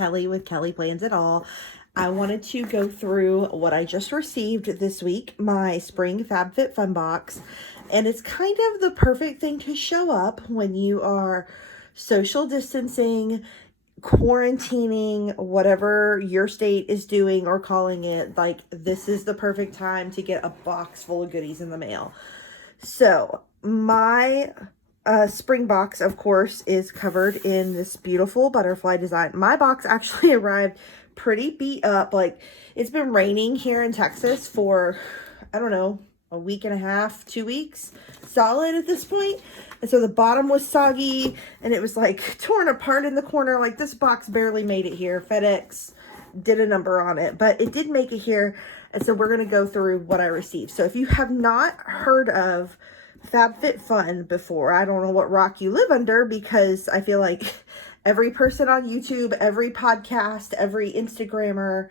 Kelly with Kelly Plans It All. I wanted to go through what I just received this week, my spring FabFitFun box. And it's kind of the perfect thing to show up when you are social distancing, quarantining, whatever your state is doing or calling it. Like, this is the perfect time to get a box full of goodies in the mail. So my spring box, of course, is covered in this beautiful butterfly design. My box actually arrived pretty beat up. Like, it's been raining here in Texas for, I don't know, a week and a half, 2 weeks solid at this point. And so the bottom was soggy and it was like torn apart in the corner. Like, this box barely made it here. FedEx did a number on it, but it did make it here. And so we're going to go through what I received. So if you have not heard of FabFitFun before, I don't know what rock you live under, because I feel like every person on YouTube, every podcast, every Instagrammer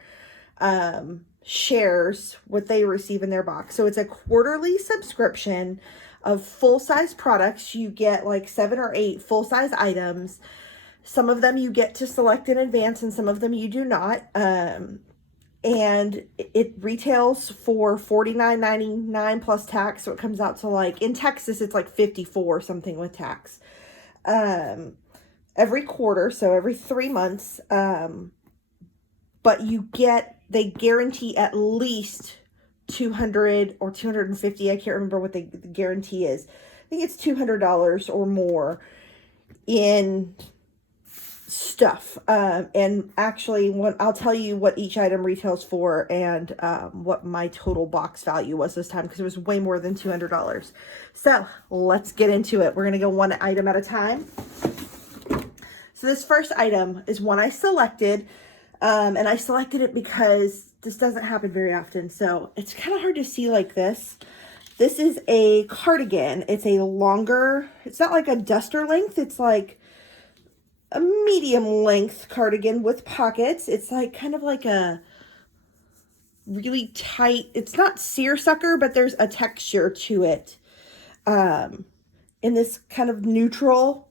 shares what they receive in their box. So it's a quarterly subscription of full-size products. You get like 7 or 8 full-size items. Some of them you get to select in advance and some of them you do not. And it retails for $49.99 plus tax. So it comes out to, like, in Texas, it's like $54 something with tax. Every quarter, so every 3 months. But they guarantee at least 200 or 250. I can't remember what the guarantee is. I think it's $200 or more in stuff. And actually, I'll tell you what each item retails for and what my total box value was this time, because it was way more than $200. So let's get into it. We're going to go one item at a time. So this first item is one I selected, and I selected it because this doesn't happen very often. So it's kind of hard to see like this. This is a cardigan. It's a longer, it's not like a duster length. It's like a medium length cardigan with pockets. It's like kind of like a really tight, it's not seersucker, but there's a texture to it. In this kind of neutral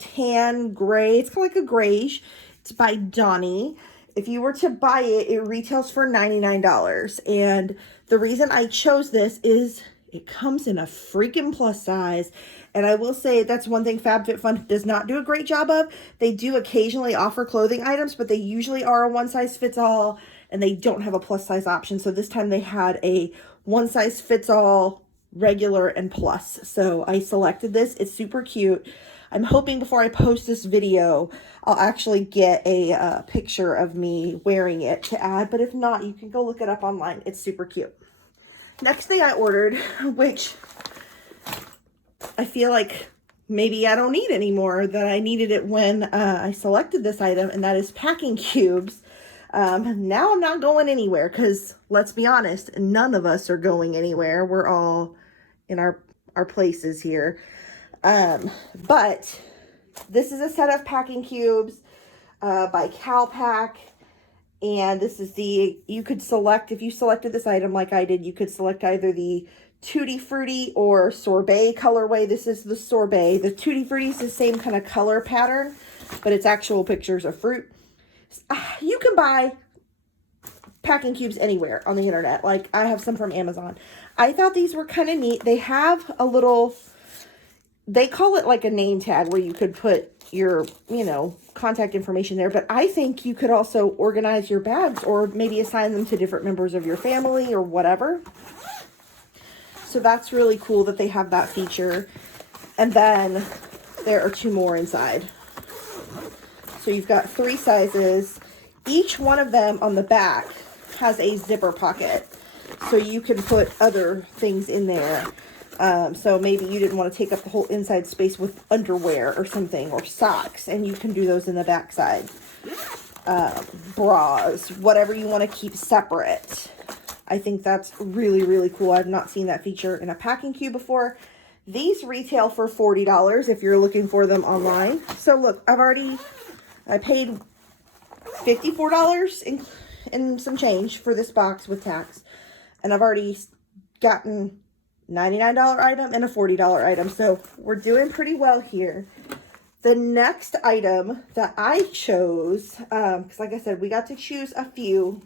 tan gray, it's kind of like a grayish. It's by Donnie. If you were to buy it, it retails for $99. And the reason I chose this is it comes in a freaking plus size. And I will say that's one thing FabFitFun does not do a great job of. They do occasionally offer clothing items, but they usually are a one size fits all, and they don't have a plus size option. So this time they had a one size fits all, regular, and plus. So I selected this. It's super cute. I'm hoping before I post this video, I'll actually get a picture of me wearing it to add. But if not, you can go look it up online. It's super cute. Next thing I ordered, which I feel like maybe I don't need anymore, that I needed it when I selected this item, and that is packing cubes. Now I'm not going anywhere because, let's be honest, none of us are going anywhere. We're all in our places here. But this is a set of packing cubes by CalPack. And this is you could select, if you selected this item like I did, you could select either the Tutti Frutti or Sorbet colorway. This is the Sorbet. The Tutti Frutti is the same kind of color pattern, but it's actual pictures of fruit. You can buy packing cubes anywhere on the internet. Like, I have some from Amazon. I thought these were kind of neat. They have a little, they call it like a name tag where you could put your, contact information there. But I think you could also organize your bags or maybe assign them to different members of your family or whatever. So that's really cool that they have that feature. And then there are 2 more inside. So you've got 3 sizes. Each one of them on the back has a zipper pocket. So you can put other things in there. So maybe you didn't want to take up the whole inside space with underwear or something, or socks, and you can do those in the back side. Bras, whatever you want to keep separate. I think that's really, really cool. I've not seen that feature in a packing cube before. These retail for $40 if you're looking for them online. So look, I paid $54 in some change for this box with tax. And I've already gotten $99 item and a $40 item. So we're doing pretty well here. The next item that I chose, because like I said, we got to choose a few,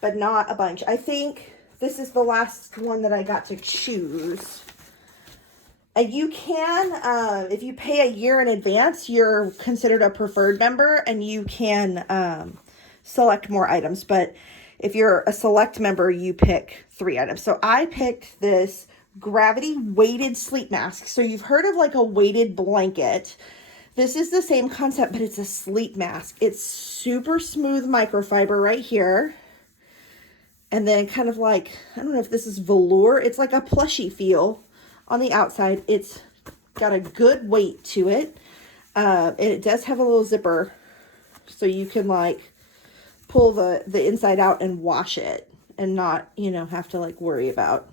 but not a bunch. I think this is the last one that I got to choose. And you can, if you pay a year in advance, you're considered a preferred member and you can select more items. But if you're a select member, you pick 3 items. So I picked this gravity weighted sleep mask. So you've heard of like a weighted blanket. This is the same concept, but it's a sleep mask. It's super smooth microfiber right here. And then kind of like, I don't know if this is velour. It's like a plushy feel on the outside. It's got a good weight to it. And it does have a little zipper. So you can like pull the inside out and wash it. And not, you know, have to like worry about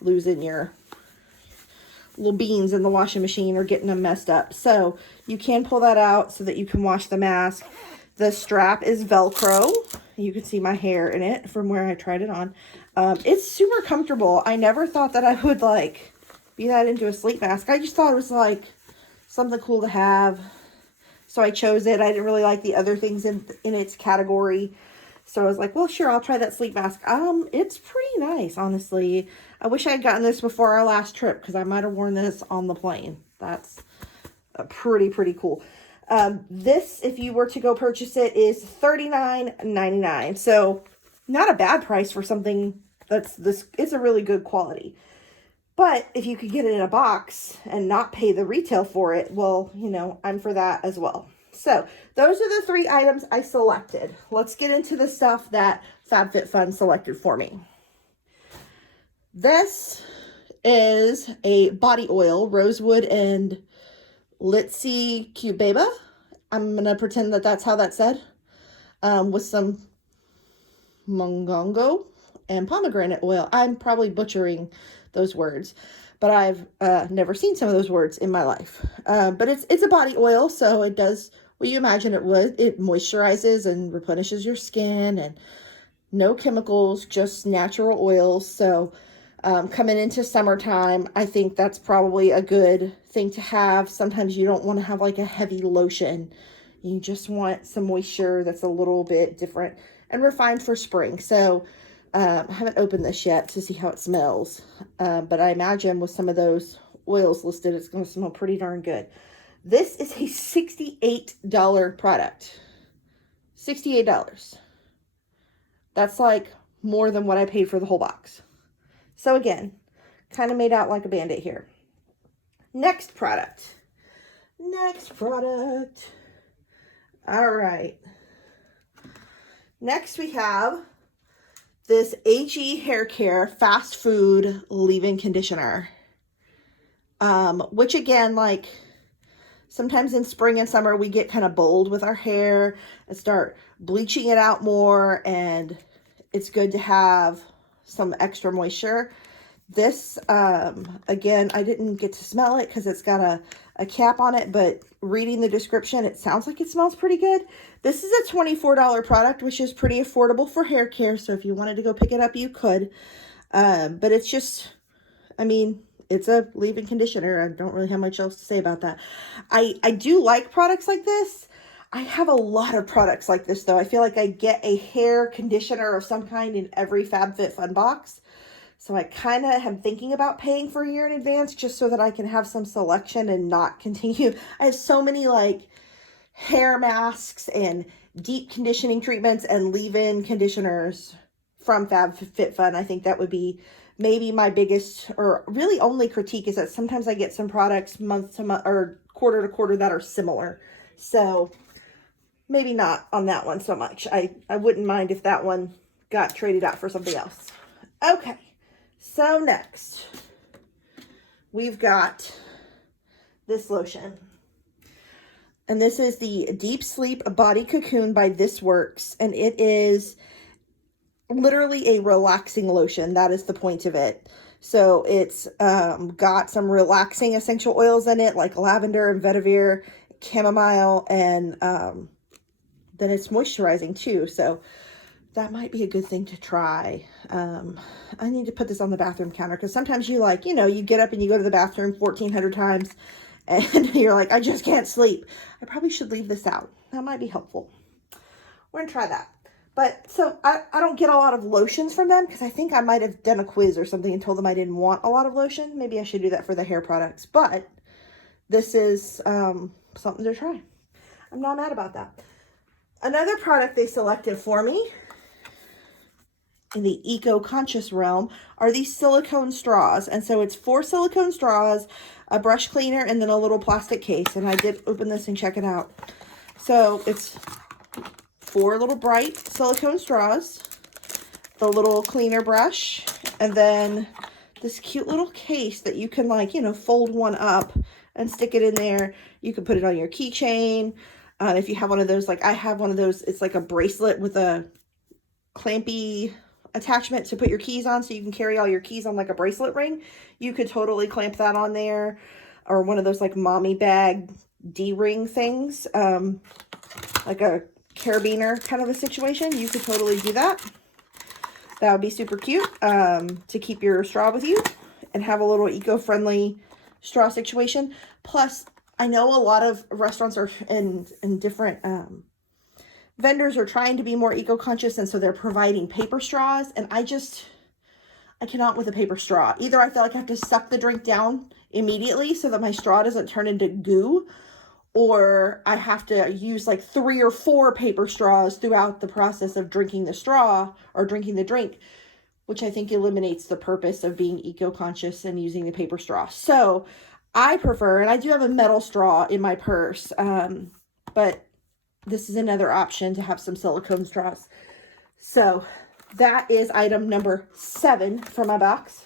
losing your little beans in the washing machine or getting them messed up. So you can pull that out so that you can wash the mask. The strap is Velcro. You can see my hair in it from where I tried it on. It's super comfortable. I never thought that I would like be that into a sleep mask. I just thought it was like something cool to have. So I chose it. I didn't really like the other things in its category. So I was like, well, sure, I'll try that sleep mask. It's pretty nice, honestly. I wish I had gotten this before our last trip because I might have worn this on the plane. That's pretty cool. This, if you were to go purchase it, is $39.99. So not a bad price for something that's this. It's a really good quality. But if you could get it in a box and not pay the retail for it, well, you know, I'm for that as well. So those are the 3 items I selected. Let's get into the stuff that FabFitFun selected for me. This is a body oil, rosewood and Litzy Cubeba. I'm going to pretend that that's how that's said. With some mongongo and pomegranate oil. I'm probably butchering those words, but I've never seen some of those words in my life. But it's a body oil, so it does what you imagine it would. It moisturizes and replenishes your skin, and no chemicals, just natural oils. So coming into summertime, I think that's probably a good thing to have. Sometimes you don't want to have like a heavy lotion. You just want some moisture that's a little bit different and refined for spring. So I haven't opened this yet to see how it smells. But I imagine with some of those oils listed, it's going to smell pretty darn good. This is a $68 product. $68. That's like more than what I paid for the whole box. So again, kind of made out like a bandit here. Next product. All right. Next we have this AG Hair Care Fast Food Leave-In Conditioner. Which again, like sometimes in spring and summer, we get kind of bold with our hair and start bleaching it out more. And it's good to have some extra moisture. This, again, I didn't get to smell it because it's got a cap on it, but reading the description, it sounds like it smells pretty good. This is a $24 product, which is pretty affordable for hair care. So if you wanted to go pick it up, you could. But it's just, I mean, it's a leave-in conditioner. I don't really have much else to say about that. I do like products like this. I have a lot of products like this, though. I feel like I get a hair conditioner of some kind in every FabFitFun box. So I kind of am thinking about paying for a year in advance just so that I can have some selection and not continue. I have so many like hair masks and deep conditioning treatments and leave-in conditioners from FabFitFun. I think that would be maybe my biggest or really only critique is that sometimes I get some products month to month or quarter to quarter that are similar. So maybe not on that one so much. I wouldn't mind if that one got traded out for something else. Okay. So next, we've got this lotion. And this is the Deep Sleep Body Cocoon by This Works. And it is literally a relaxing lotion. That is the point of it. So it's got some relaxing essential oils in it, like lavender and vetiver, chamomile, and then it's moisturizing too. So that might be a good thing to try. I need to put this on the bathroom counter because sometimes you like, you know, you get up and you go to the bathroom 1,400 times and you're like, I just can't sleep. I probably should leave this out. That might be helpful. We're gonna try that. But so I don't get a lot of lotions from them because I think I might have done a quiz or something and told them I didn't want a lot of lotion. Maybe I should do that for the hair products. But this is something to try. I'm not mad about that. Another product they selected for me in the eco-conscious realm are these silicone straws. And so it's 4 silicone straws, a brush cleaner, and then a little plastic case. And I did open this and check it out. So it's 4 little bright silicone straws, the little cleaner brush, and then this cute little case that you can, like, you know, fold one up and stick it in there. You can put it on your keychain. If you have one of those, like I have one of those, it's like a bracelet with a clampy attachment to put your keys on, so you can carry all your keys on like a bracelet ring. You could totally clamp that on there, or one of those like mommy bag D-ring things, like a carabiner kind of a situation. You could totally do that. That would be super cute, to keep your straw with you and have a little eco-friendly straw situation. Plus, I know a lot of restaurants are and different vendors are trying to be more eco-conscious, and so they're providing paper straws, and I cannot with a paper straw. Either I feel like I have to suck the drink down immediately so that my straw doesn't turn into goo, or I have to use like 3 or 4 paper straws throughout the process of drinking the straw or drinking the drink, which I think eliminates the purpose of being eco-conscious and using the paper straw. So I prefer, and I do have a metal straw in my purse, but this is another option to have some silicone straws. So that is item number 7 for my box.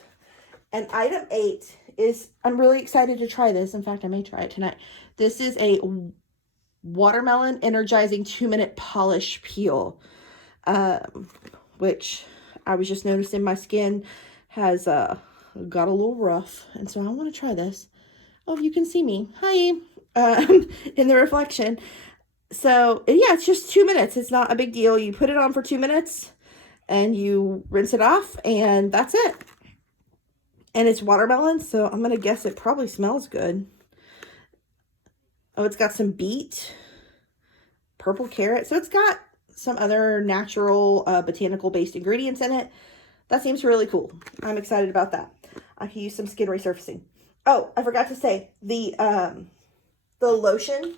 And item 8 is, I'm really excited to try this. In fact, I may try it tonight. This is a watermelon energizing 2-minute polish peel, which I was just noticing my skin has got a little rough. And so I want to try this. Oh, you can see me. Hi. In the reflection. So yeah, it's just 2 minutes. It's not a big deal. You put it on for 2 minutes and you rinse it off, and that's it. And it's watermelon, so I'm going to guess it probably smells good. Oh, it's got some beet, purple carrot. So it's got some other natural botanical-based ingredients in it. That seems really cool. I'm excited about that. I can use some skin resurfacing. Oh, I forgot to say, the lotion,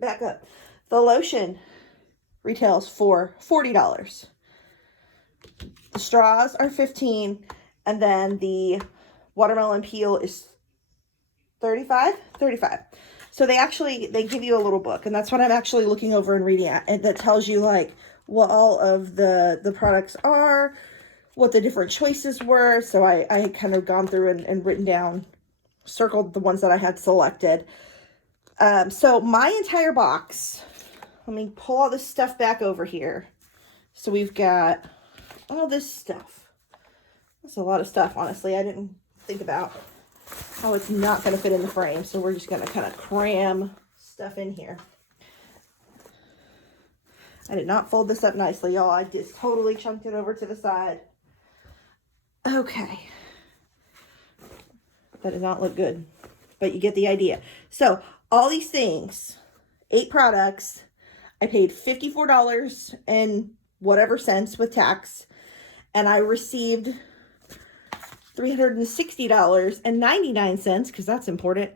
back up. The lotion retails for $40. The straws are $15, and then the watermelon peel is $35. So they give you a little book, and that's what I'm actually looking over and reading at, and that tells you like what all of the products are, what the different choices were. So I had kind of gone through and written down, circled the ones that I had selected. So my entire box, let me pull all this stuff back over here. So we've got all this stuff. That's a lot of stuff, honestly. I didn't think about how it's not going to fit in the frame. So we're just going to kind of cram stuff in here. I did not fold this up nicely, y'all. I just totally chunked it over to the side. Okay. That does not look good, but you get the idea. So all these things, 8 products, I paid $54 and whatever cents with tax, and I received $360.99, because that's important,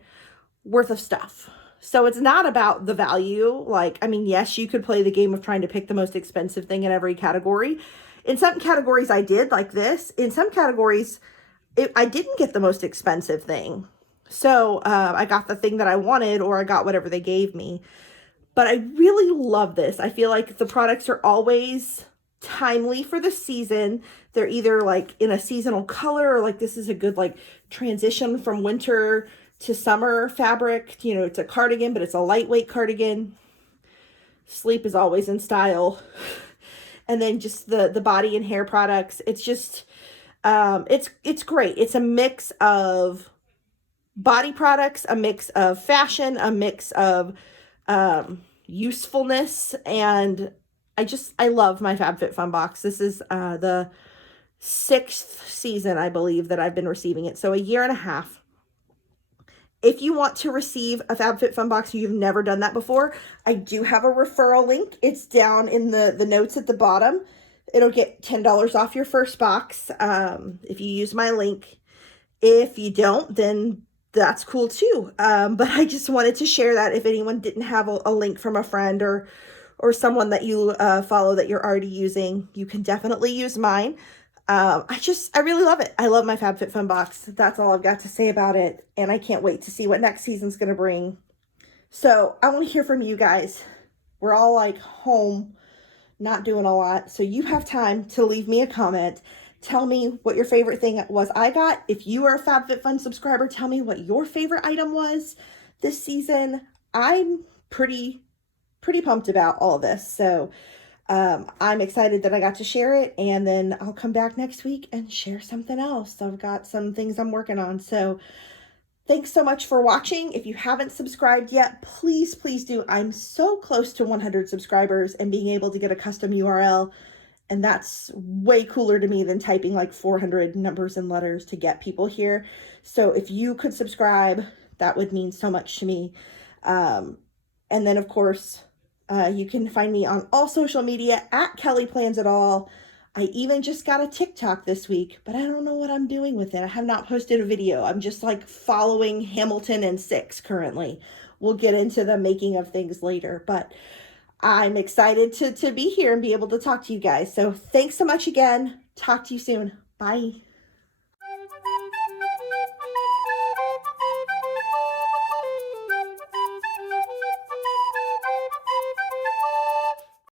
worth of stuff. So it's not about the value. Like, I mean, yes, you could play the game of trying to pick the most expensive thing in every category. In some categories I did, like this. In some categories, I didn't get the most expensive thing. So I got the thing that I wanted, or I got whatever they gave me. But I really love this. I feel like the products are always timely for the season. They're either like in a seasonal color, or like this is a good like transition from winter to summer fabric. You know, it's a cardigan, but it's a lightweight cardigan. Sleep is always in style. And then just the body and hair products. It's just, it's great. It's a mix of body products, a mix of fashion, a mix of usefulness, and I love my FabFitFun box. This is the 6th season, I believe, that I've been receiving it, so a year and a half. if you want to receive a FabFitFun box, you've never done that before, I do have a referral link. It's down in the notes at the bottom. It'll get $10 off your first box if you use my link. If you don't, then that's cool too. But I just wanted to share that if anyone didn't have a link from a friend or someone that you follow that you're already using, you can definitely use mine. I really love it. I love my FabFitFun box. That's all I've got to say about it. And I can't wait to see what next season's going to bring. So I want to hear from you guys. We're all like home, not doing a lot. So you have time to leave me a comment. Tell me what your favorite thing was I got. If you are a FabFitFun subscriber, tell me what your favorite item was this season. I'm pretty pumped about all this. So I'm excited that I got to share it, and then I'll come back next week and share something else. I've got some things I'm working on. So thanks so much for watching. If you haven't subscribed yet, please do. I'm so close to 100 subscribers and being able to get a custom URL, and that's way cooler to me than typing like 400 numbers and letters to get people here. So if you could subscribe, that would mean so much to me. And then of course, you can find me on all social media at Kelly Plans It All. I even just got a TikTok this week, but I don't know what I'm doing with it. I have not posted a video. I'm just like following Hamilton and Six currently. We'll get into the making of things later, but I'm excited to be here and be able to talk to you guys. So thanks so much again. Talk to you soon. Bye.